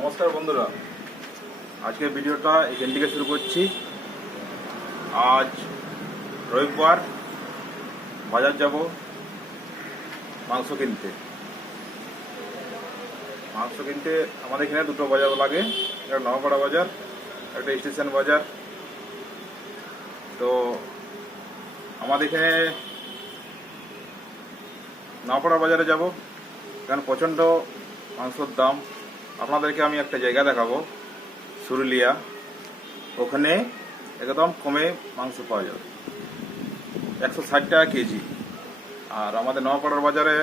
নমস্কার বন্ধুরা, আজকের ভিডিওটা এখান থেকে শুরু করছি। আজ রবিবার, বাজার যাব মাংস কিনতে। আমাদের এখানে দুটো বাজার লাগে, একটা নওপাড়া বাজার, একটা স্টেশন বাজার। তো আমাদের এখানে নওপাড়া বাজারে যাব, কারণ প্রচণ্ড মাংসর দাম। আপনাদেরকে আমি একটা জায়গা দেখাবো, সুরুলিয়া। ওখানে একদম কমে মাংস পাওয়া যাবে, 160 টাকা কেজি। আর আমাদের নওপাড়ার বাজারে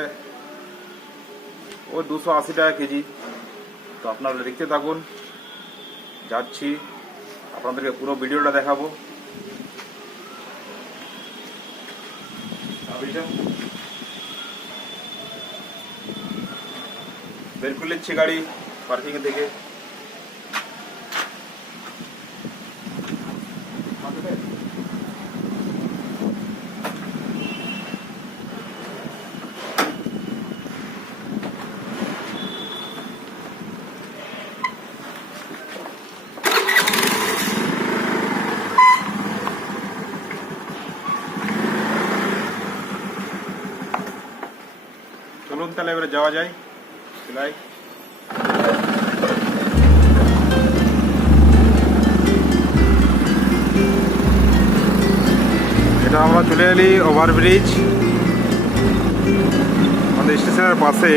ওই 280 টাকা কেজি। তো আপনারা দেখতে থাকুন, যাচ্ছি, আপনাদেরকে পুরো ভিডিওটা দেখাবো। বের করে নিচ্ছি গাড়ি পার্কিং থেকে। চলুন তাহলে এবারে যাওয়া যায় সেলাই। এটা আমরা চলে এলি ওভারব্রিজ, আমাদের স্টেশনের পাশে।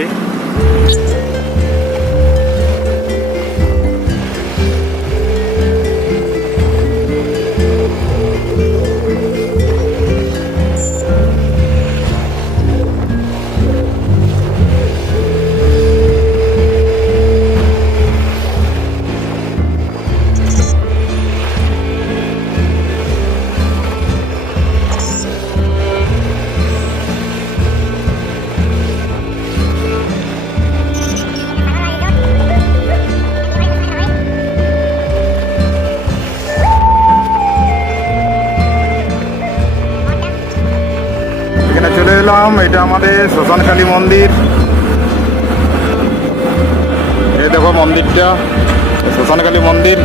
চলে এলাম, এটা আমাদের শ্মশানকালী মন্দির। এই দেখো মন্দিরটা, শ্মশানকালী মন্দির।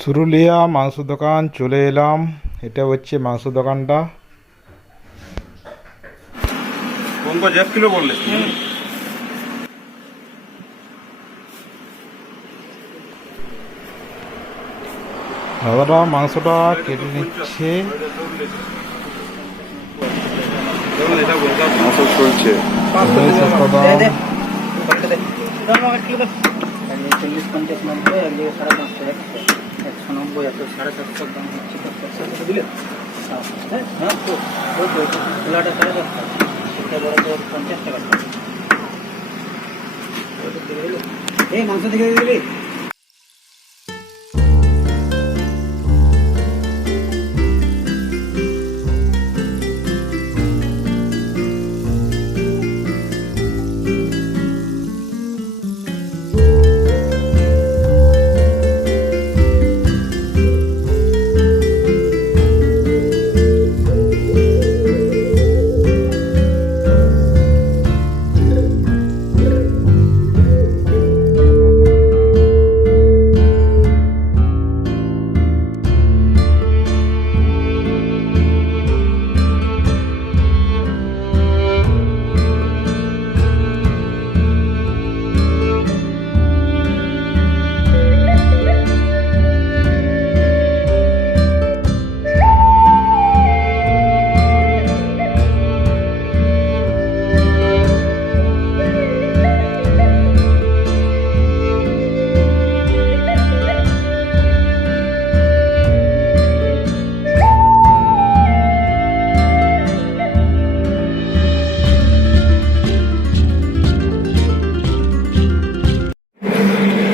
সুরুলিয়া মাংস দোকান চলে এলাম, এটা হচ্ছে মাংস দোকানটা। কোন কো 1 কিলো বললে? দাদারা মাংসটা কেটে নিচ্ছে, মাংস চলছে। মাংস দেখে দিবি।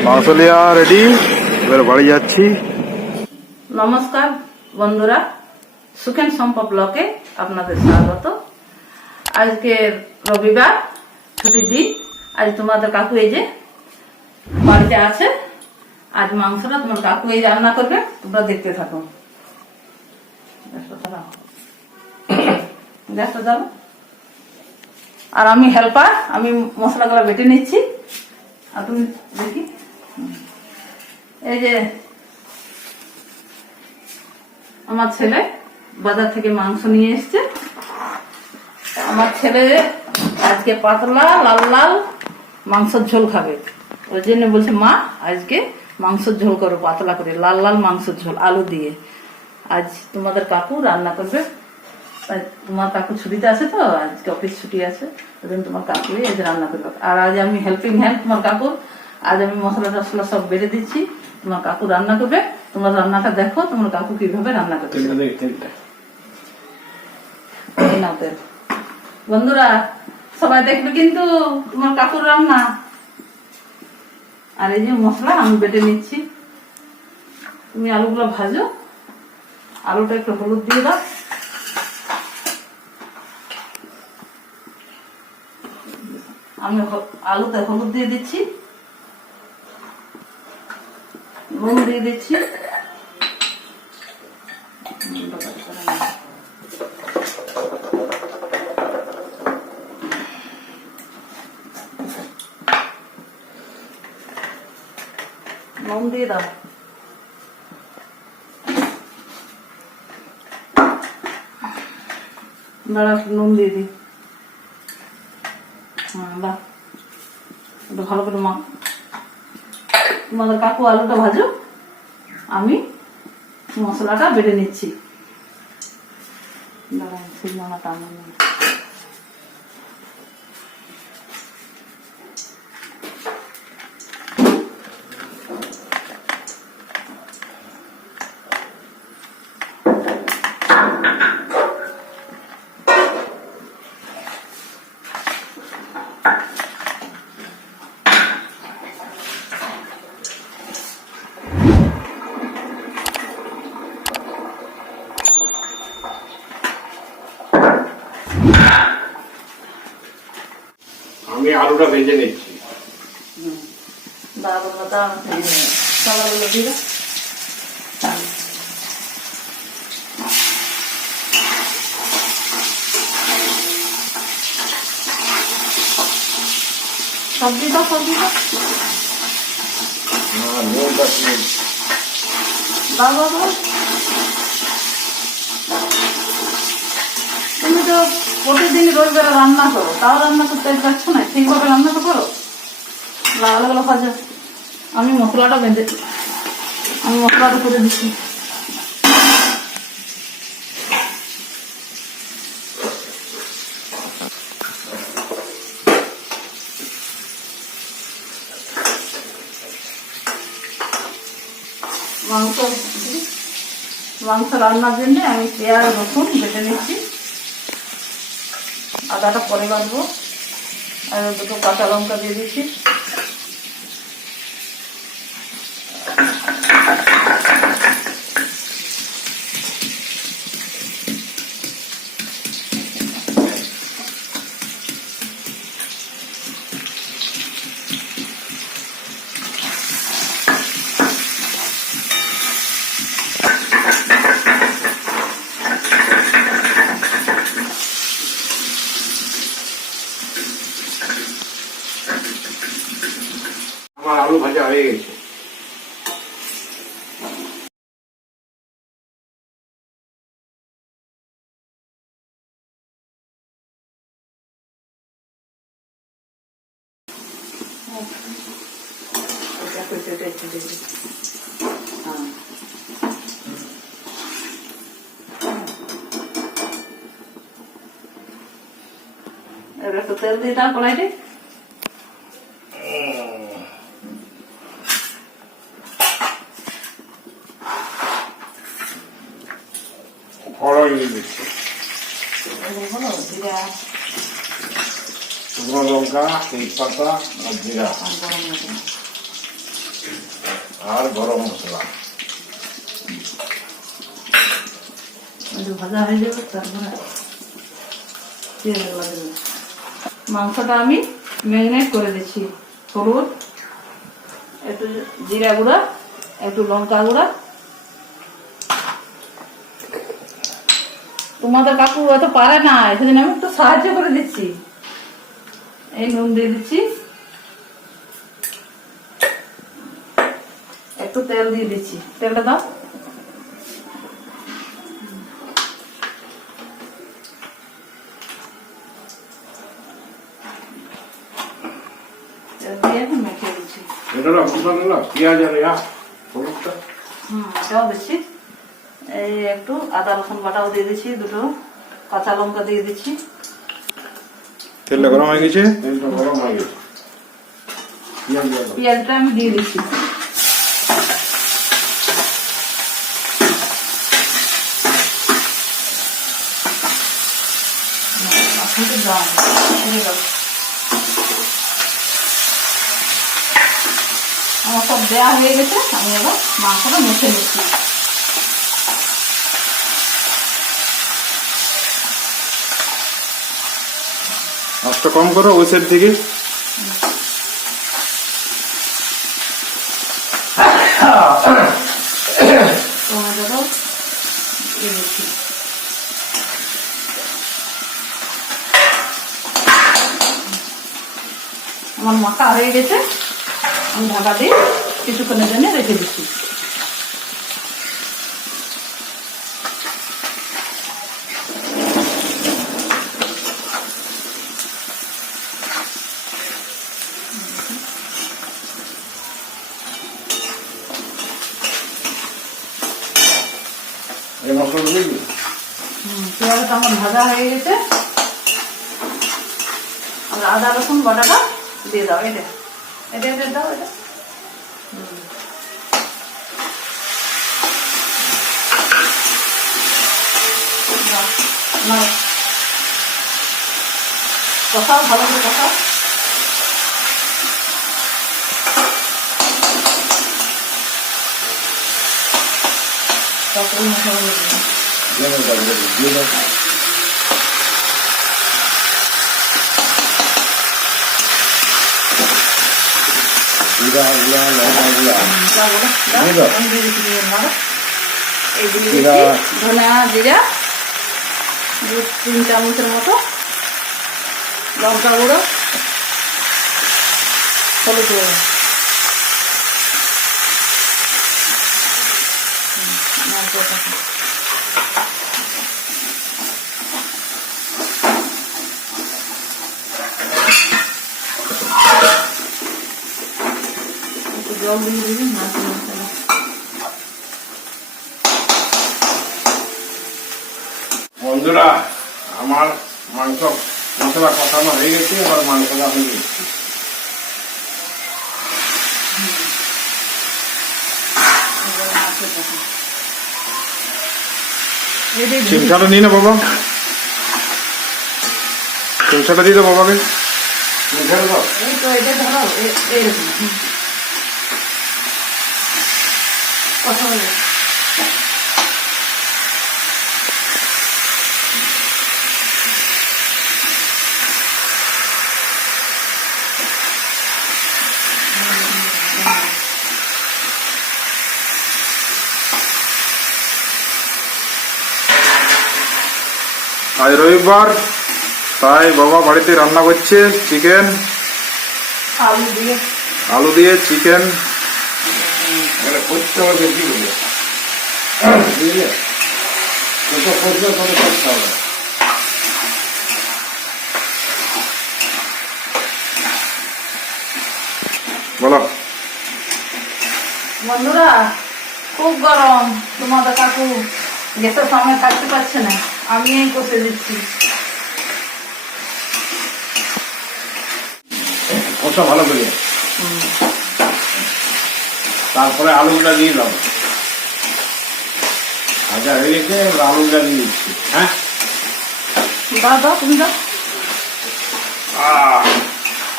মাংস লিয়া রেডি, এবার বাড়ি যাচ্ছি। নমস্কার বন্ধুরা, সুখেন সম্পদ ব্লকে আপনাদের স্বাগত। আজকে রবিবার, ছুটির দিন। আজ তোমাদের কাকু এই যে বাড়িতে আছে। আজ মাংসটা তোমার কাকু এই রান্না করবে, তোমরা দেখতে থাকো। গ্যাসটা জ্বালো। আর আমি হেল্পার, আমি মশলাগুলো বেটে নিচ্ছি। আর তুমি দেখি এই যে আমার ছেলে বাজার থেকে মাংস নিয়ে এসছে। আমার ছেলে আজকে পাতলা লাল লাল মাংসের ঝোল খাবে, ওই জন্য বলছে মা আজকে মাংসের ঝোল করো, পাতলা করে লাল লাল মাংসের ঝোল আলু দিয়ে। আজ তোমাদের কাকু রান্না করবে, তোমার কাকু ছুটিতে আছে তো, আজকে অফিস ছুটি আছে, ওই জন্য তোমার কাকুই আজ রান্না করবে। আর আজ আমি হেল্পিং হ্যান্ড তোমার কাকুর, আজ আমি মশলা টসলা সব বেড়ে দিচ্ছি, তোমার কাকু রান্না করবে। তোমার রান্নাটা দেখো তোমার কাকু কিভাবে রান্না করবে। এই নাও তেল। বন্ধুরা সবাই দেখবে কিন্তু তোমার কাকুর রান্না। আর এই যে মশলা আমি বেটে নিচ্ছি, তুমি আলুগুলো ভাজো, আলুটা একটু হলুদ দিয়ে দাও, আমি আলুতে হলুদ দিয়ে দিচ্ছি, নুন দিয়ে দিচ্ছি, নুন দিয়ে দাও, দাঁড়া নুন দিয়ে দিই। বাহ, একটু ভালো করে মা তোমাদের কাকু আলুটা ভাজো, আমি মশলাটা বেটে নিচ্ছি। দাঁড়া সেই মালাটা আমার আমি আলুটা ভেজে নিচ্ছি। চালাগুলো দিবে, সবজি দাও, সবজি দাও, দাও দাও দাও। তুমি তো প্রতিদিন রোজ বেলা রান্না করো, তাও রান্না করতে পারছো না, ঠিকভাবে রান্না তো করো। লাগালো ভাজা, আমি মশলাটা বেঁধে, আমি মশলাটা করে দিচ্ছি। মাংস রান্নার জন্য আমি পেঁয়াজ রসুন বেটে নিচ্ছি, আদাটা পরে বাঁধবো, আর দুটো কাঁচা লঙ্কা দিয়ে দিচ্ছি। আমার আলু ভাজা হয়ে গেছে। এবার একটু তেল দিয়ে দাও কড়াইতে। শুকনো লঙ্কা, তেজপাতা আর জিরা আর গরম মশলা। ভাজা হয়ে যাবে, তারপরে মাংসটা আমি ম্যারিনেট করে দিচ্ছি। হলুদ, একটু জিরা গুঁড়া, একটু লঙ্কা গুঁড়া। তোমাদের কাকু এত পারে না, সেজন্য আমি একটু সাহায্য করে দিচ্ছি। এই নুন দিয়ে দিচ্ছি, একটু তেল দিয়ে দিচ্ছি, তেলটা দাও। তেল দিয়ে এখন মেখে দিচ্ছি। পেঁয়াজ আর হলুদটা এটাও দিচ্ছি। এই একটু আদা রসুন বাটাও দিয়ে দিচ্ছি, দুটো কাঁচা লঙ্কা দিয়ে দিচ্ছি। তেলটা গরম হয়ে গেছে, তেলটা গরম হয়ে গেছে, পেঁয়াজ দিয়ে দাও। পেঁয়াজটা আমি দিয়ে দিচ্ছি। আমার সব দেওয়া হয়ে গেছে, আমি এবার মাংসটা মেখে নিচ্ছি। আঁচটা কম করো ওই সাইড থেকে। টমেটোটাও দিয়ে দিচ্ছি। আমার মাখা হয়ে গেছে, আমি ঢাকা দিয়ে কিছুক্ষণের জন্য রেখে দিচ্ছি। এই মশলা দিবি? পেঁয়াজটা আমার ভাজা হয়ে গেছে, আর আদা রসুন বাটাটা দিয়ে দাও। এটা এটা এটা দাও, এটা কষাও, ভালো করে কষাও। তারপরে মশলা দিয়ে দিলাম। দিয়ে দাও। জিরা গুলা, লঙ্কা গুলা দিয়ে দাও। জিরা। ধনিয়া জিরা 2-3 চামচের মতো, লঙ্কা গুঁড়ো, হলুদ গুঁড়ো। একটু জল দিয়ে দিবি, মাছ মশলা। বন্ধুরা, আমার মাংস মশলা কষানো হয়ে গেছে, এবার মাংসটা আমি দিচ্ছি। চিমটাটা নিয়ে না বাবা, চিমটাটা দিয়ে দাও বাবাকে। ঢেলে দাও। এই তো এটা ধরো, এইরকম কথা বলে। আজ রবিবার, তাই বাবা বাড়িতে রান্না করছে চিকেন, আলু দিয়ে চিকেন। এটা করতে হবে কি বলে, বুঝলে? যত করবে তত করতে হবে। বলো বন্ধুরা, খুব গরম, তোমাদের কাকু গ্যাসের সামনে থাকতে পারছে না, আমি এই কষে দিচ্ছি। কষা ভালো করে, তারপরে আলুটা দিয়ে দাও। ভাজা হয়ে গেছে, এবার আলুটা দিয়ে দিচ্ছি। হ্যাঁ, দাও দাও, তুমি দাও,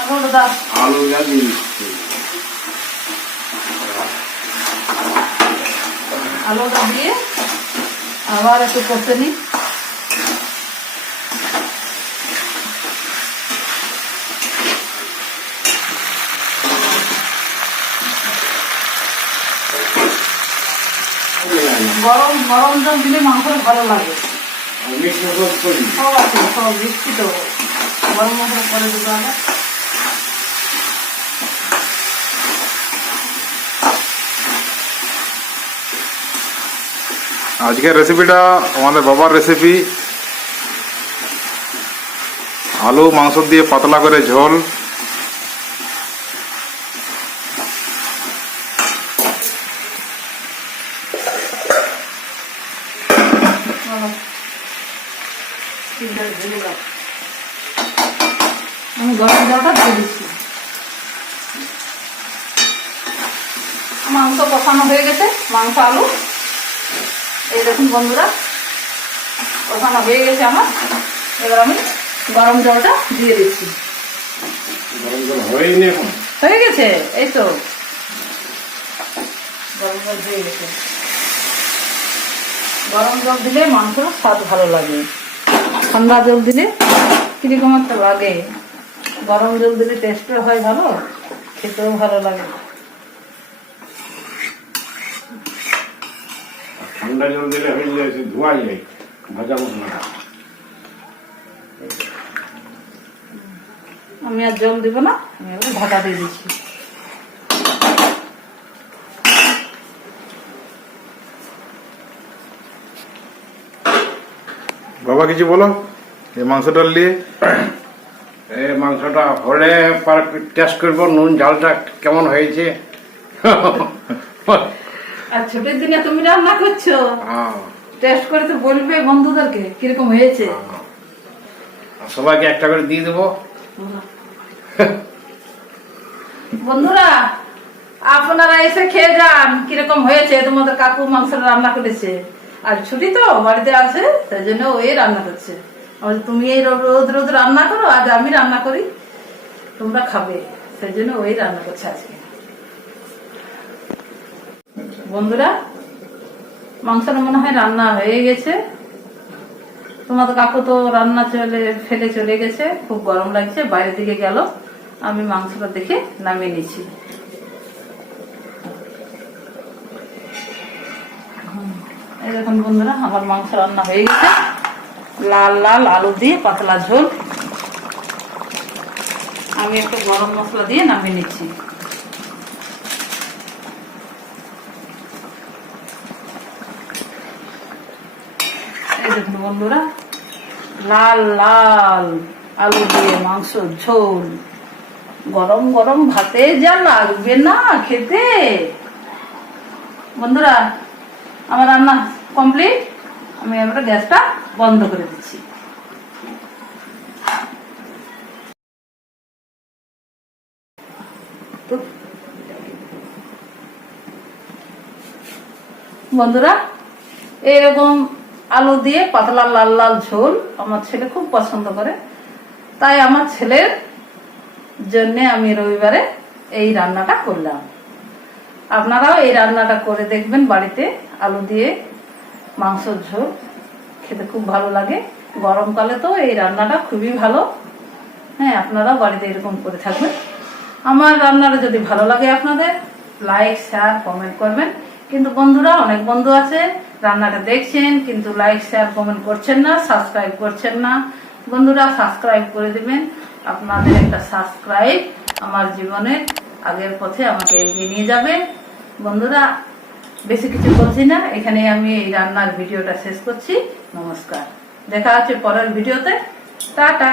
আলুটা দাও। আলুটা দিয়ে দিচ্ছি। আলুটা দিয়ে আবার একটু কষে নিই। গরম গরম জল দিলে মাংস ভালো লাগে। মিক্স মশলা করি, সব আছে, সব দিচ্ছি তো, গরম মশলা করে দিতে হবে। আজকের রেসিপিটা আমাদের বাবার রেসিপি। আলু মাংস দিয়ে পাতলা করে ঝোল। আমি গরম জলটা দিয়ে দিচ্ছি। মাংস কষানো হয়ে গেছে, মাংস আলু এই দেখুন বন্ধুরা কষানো হয়ে গেছে আমার। এবার আমি গরম জলটা দিয়ে দিচ্ছি। গরম জল হয়নি এখন? হয়ে গেছে, এই তো গরম জল হয়ে গেছে। গরম জল দিলে মাংসের স্বাদ ভালো লাগে, ঠান্ডা জল দিলে কিরকম একটা লাগে। গরম জল দিলে টেস্টও হয় ভালো, খেতেও ভালো লাগে। ঠান্ডা জল দিলে হয়ে যায়, ধোয়া যায় ভাজা মশলাটা। আমি আর জল দিব না, আমি এবার ঢাকা দিয়ে দিচ্ছি। বাবা কিছু বলো এই মাংসটা নিয়ে। এই মাংসটা হলে টেস্ট করবো নুন ঝালটা কেমন হয়েছে। আর ছুটির দিনে তুমি রান্না করছো, হ্যাঁ, টেস্ট করে তো বলবে বন্ধুদেরকে কিরকম হয়েছে। আর সবাইকে একটা করে দিয়ে দেবো। বন্ধুরা আপনারা এসে খেয়ে যান কিরকম হয়েছে। তোমাদের কাকু মাংস রান্না করেছে, আর ছুটি তো বাড়িতে আছে, সেই জন্য ওই রান্না করছে। তুমি এই রোজ রোজ রান্না করো, আজ আমি রান্না করি, তোমরা খাবে, সেই জন্য ওই রান্না করছে আজকে। বন্ধুরা মাংসটা মনে হয় রান্না হয়ে গেছে। তোমাদের কাকু তো রান্না ফেলে চলে গেছে, খুব গরম লাগছে, বাইরের দিকে গেল। আমি মাংসটা দেখে নামিয়ে নিচ্ছি। এই দেখুন বন্ধুরা আমার মাংস রান্না হয়ে গেছে, লাল লাল আলু দিয়ে পাতলা ঝোল। আমি একটু গরম মশলা দিয়ে নামিয়ে নিচ্ছি। এই দেখুন বন্ধুরা লাল লাল আলু দিয়ে মাংস ঝোল, গরম গরম ভাতে যা লাগবে না খেতে। বন্ধুরা আমার রান্না কমপ্লিট, আমি এবার গ্যাসটা বন্ধ করে দিচ্ছি। বন্ধুরা এরকম আলু দিয়ে পাতলা লাল লাল ঝোল আমার ছেলে খুব পছন্দ করে, তাই আমার ছেলের জন্য আমি রবিবারে এই রান্নাটা করলাম। আপনারাও এই রান্নাটা করে দেখবেন বাড়িতে। আলু দিয়ে মাংসের ঝোল খেতে খুব ভালো লাগে, গরমকালে তো এই রান্নাটা খুবই ভালো। হ্যাঁ, আপনারাও বাড়িতে এরকম করে থাকবেন। আমার রান্নাটা যদি ভালো লাগে আপনাদের, লাইক শেয়ার কমেন্ট করবেন। কিন্তু বন্ধুরা অনেক বন্ধু আছে রান্নাটা দেখছেন কিন্তু লাইক শেয়ার কমেন্ট করছেন না, সাবস্ক্রাইব করছেন না। বন্ধুরা সাবস্ক্রাইব করে দিবেন, আপনাদের একটা সাবস্ক্রাইব আমার জীবনের আগের পথে আমাকে এগিয়ে নিয়ে যাবে। বন্ধুরা বেশি কিছু বলছি না, এখানে আমি এই রান্নার ভিডিওটা শেষ করছি। নমস্কার, দেখা হচ্ছে পরের ভিডিওতে। টাটা।